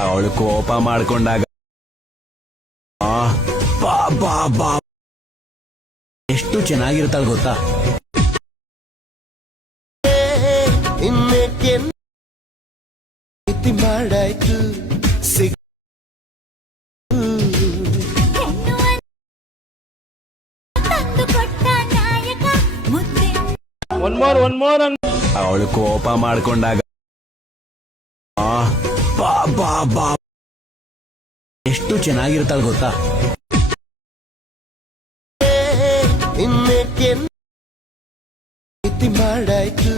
ಅವಳು ಕೋಪ ಮಾಡ್ಕೊಂಡಾಗ ಬಾ ಬಾ ಬಾ ಎಷ್ಟು ಚೆನ್ನಾಗಿರ್ತಾಳ ಗೊತ್ತಾ. ಮಾಡಾಯ್ತು ಅವಳು ಕೋಪ ಮಾಡ್ಕೊಂಡಾಗ ಬಾ ಬಾ ಬಾ ಎಷ್ಟು ಚೆನ್ನಾಗಿರ್ತಾಳ ಗೊತ್ತಾ. ಇನ್ನೇಕೆ ಮಾಡಾಯ್ತು